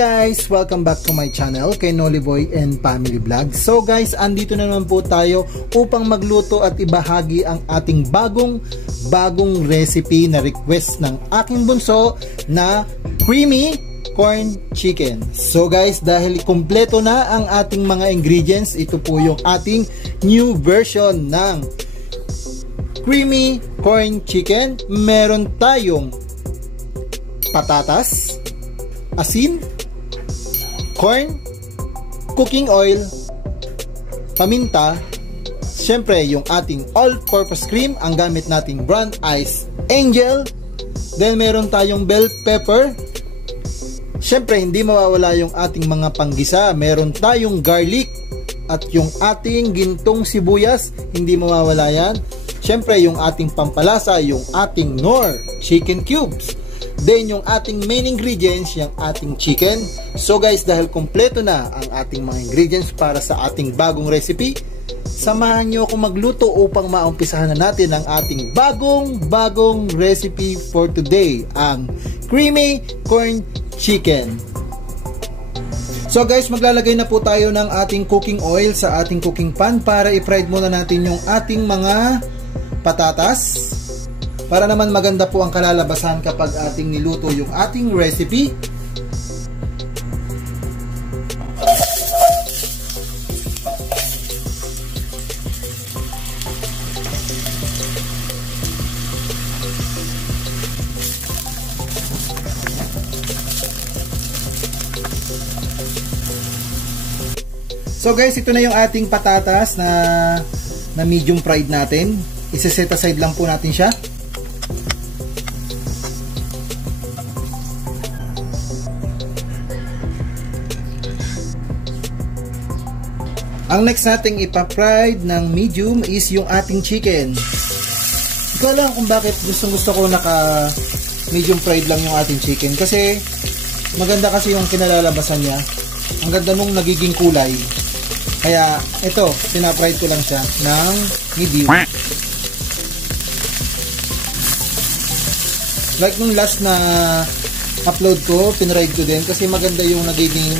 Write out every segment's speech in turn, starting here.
guys! Welcome back to my channel, kay Noliboy and Family Vlog. So guys, andito na naman po tayo upang magluto at ibahagi ang ating bagong recipe na request ng aking bunso na creamy corn chicken. So guys, dahil kumpleto na ang ating mga ingredients, ito po yung ating new version ng creamy corn chicken. Meron tayong patatas, asin, corn, cooking oil, paminta, syempre yung ating all-purpose cream, ang gamit nating brand Ice Angel, then meron tayong bell pepper, syempre hindi mawawala yung ating mga panggisa, meron tayong garlic, at yung ating gintong sibuyas, hindi mawawala yan, syempre yung ating pampalasa, yung ating Knorr chicken cubes. Then yung ating main ingredients, yung ating chicken. So guys, dahil kompleto na ang ating mga ingredients para sa ating bagong recipe, samahan nyo ako magluto upang maumpisahan na natin ang ating bagong recipe for today, ang creamy corn chicken. So guys, maglalagay na po tayo ng ating cooking oil sa ating cooking pan para i-fried muna natin yung ating mga patatas, para naman maganda po ang kalalabasan kapag ating niluto yung ating recipe. So guys, ito na yung ating patatas na medium fried natin. Isa-set aside lang po natin siya. Ang next nating ipa-fried ng medium is yung ating chicken. Hindi ko alam kung bakit gusto ko naka medium fried lang yung ating chicken, kasi maganda kasi yung kinalalabasan niya. Ang ganda nung nagiging kulay. Kaya ito, pina-fried ko lang siya ng medium. Like nung last na upload ko, pinride ko din kasi maganda yung nagiging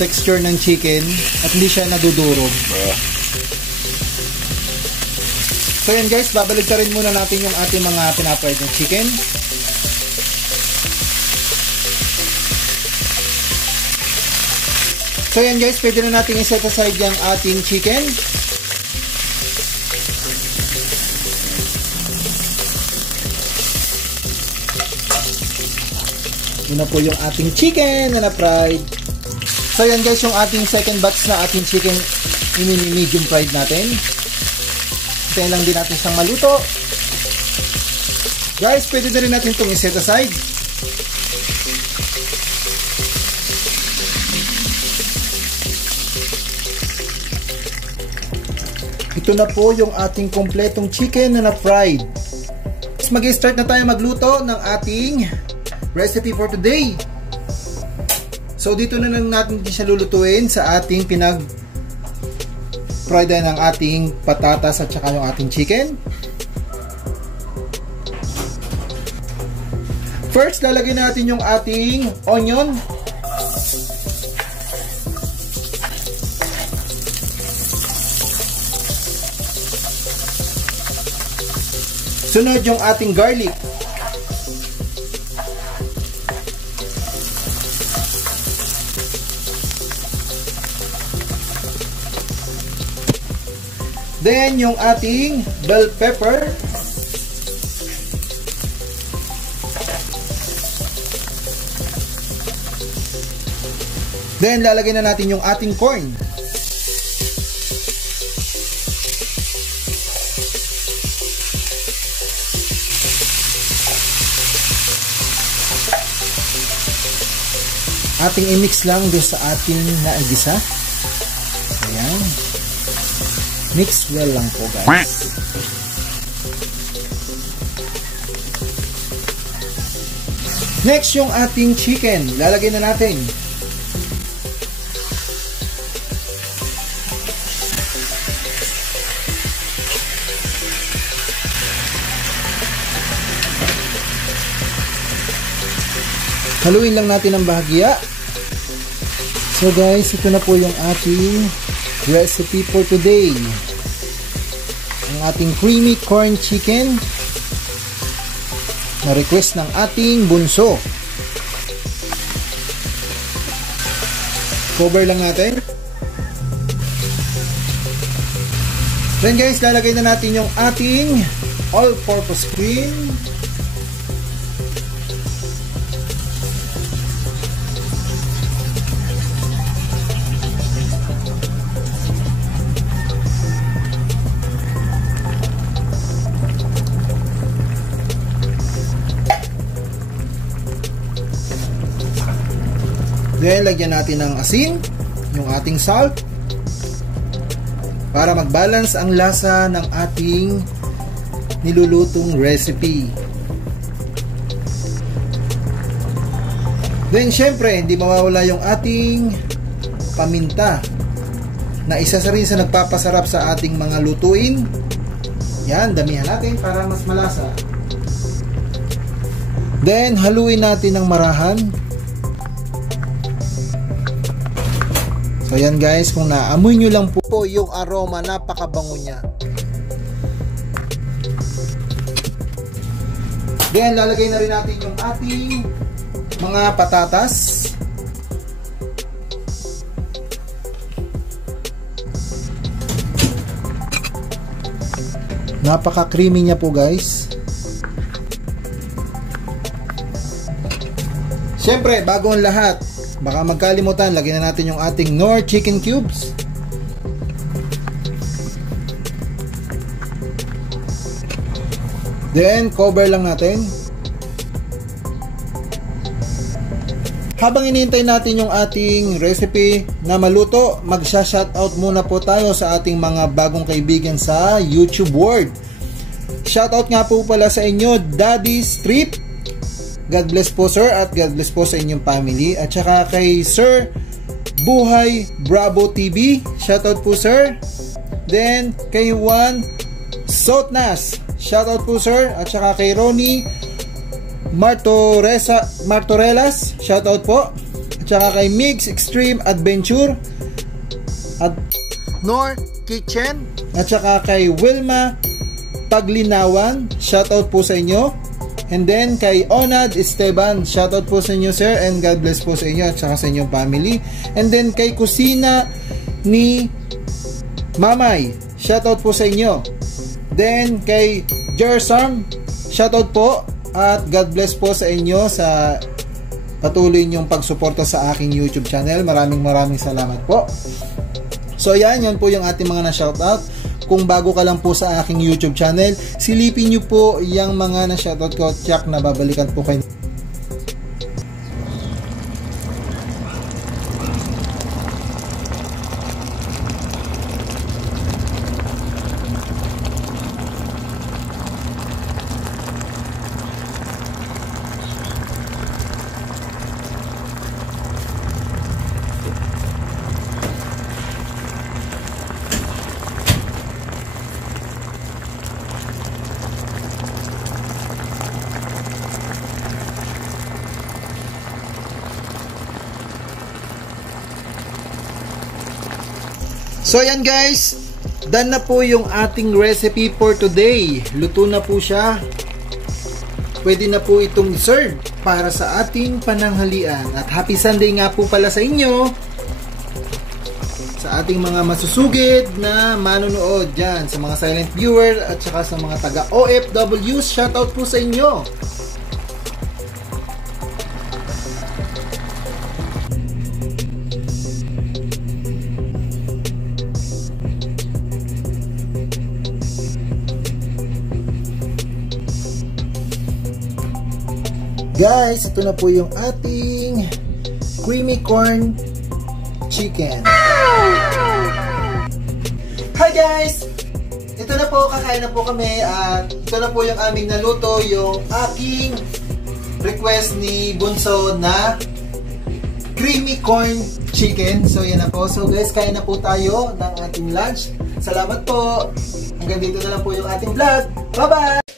texture ng chicken at hindi siya nadudurog. So yan guys, babaligtarin muna natin yung ating mga pina-fried ng chicken. So yan guys, pwede na natin i-set aside yung ating chicken. Yun na po yung ating chicken na na-fried. So yan guys, yung ating second batch na ating chicken medium fried natin. Hintayin lang din natin siyang maluto. Guys, pwede na rin natin itong i-set aside. Ito na po yung ating kompletong chicken na na-fried. Mag-start na tayo magluto ng ating recipe for today. So dito na lang natin siya lulutuin sa ating pinag-fried ng ating patatas at saka yung ating chicken. First, lalagyan natin yung ating onion. Sunod yung ating garlic. Then, yung ating bell pepper. Then, lalagyan na natin yung ating corn. Ating i-mix lang doon sa ating naigisa. Ayan. Mix well lang po guys. Next, yung ating chicken. Lalagay na natin. Haluin lang natin ng bahagya. So guys, ito na po yung ating recipe for today. Ang ating creamy corn chicken na request ng ating bunso. Cover lang natin. Then guys, lalagay na natin yung ating all-purpose cream. Then, lagyan natin ng asin, yung ating salt, para mag-balance ang lasa ng ating nilulutong recipe. Then, syempre, hindi mawawala yung ating paminta, na isa rin sa nagpapasarap sa ating mga lutuin. Yan, damihan natin para mas malasa. Then, haluin natin ng marahan. So yan guys, kung naamoy nyo lang po yung aroma, napakabango niya. Then lalagay na rin natin yung ating mga patatas. Napaka-creamy niya po guys. Siyempre, bago ang lahat, baka magkalimutan, lagyan na natin yung ating Knorr chicken cubes. Then, cover lang natin. Habang inihintay natin yung ating recipe na maluto, magsha-shoutout muna po tayo sa ating mga bagong kaibigan sa YouTube world. Shoutout nga po pala sa inyo, Daddy Strip. God bless po sir, at God bless po sa inyong family. At saka kay Sir Buhay Bravo TV, shoutout po sir. Then kay Juan Sotnas, shoutout po sir. At saka kay Ronnie Martorelas, shoutout po. At saka kay Mix Extreme Adventure at Knorr Kitchen. At saka kay Wilma Paglinawan, shoutout po sa inyo. And then kay Onad Esteban, shoutout po sa inyo sir, and God bless po sa inyo at saka sa inyong family. And then kay kusina ni Mamay, shoutout po sa inyo. Then kay Jersam, shoutout po at God bless po sa inyo sa patuloy niyong pagsuporta sa aking YouTube channel. Maraming salamat po. So yan po yung ating mga na-shoutout. Kung bago ka lang po sa aking YouTube channel, silipin nyo po yung mga na-shoutout ko, tsak na babalikan po kayo. So yan guys, done na po yung ating recipe for today. Luto na po siya. Pwede na po itong serve para sa ating pananghalian. At happy Sunday nga po pala sa inyo, sa ating mga masusugid na manonood dyan, sa mga silent viewer at saka sa mga taga OFWs, shoutout po sa inyo. Guys, ito na po yung ating creamy corn chicken. Hi guys! Ito na po, kakain na po kami at ito na po yung aming naluto, yung aking request ni Bunso na creamy corn chicken. So yan na po. So guys, kain na po tayo ng ating lunch. Salamat po. Hanggang dito na lang po yung ating vlog. Bye bye!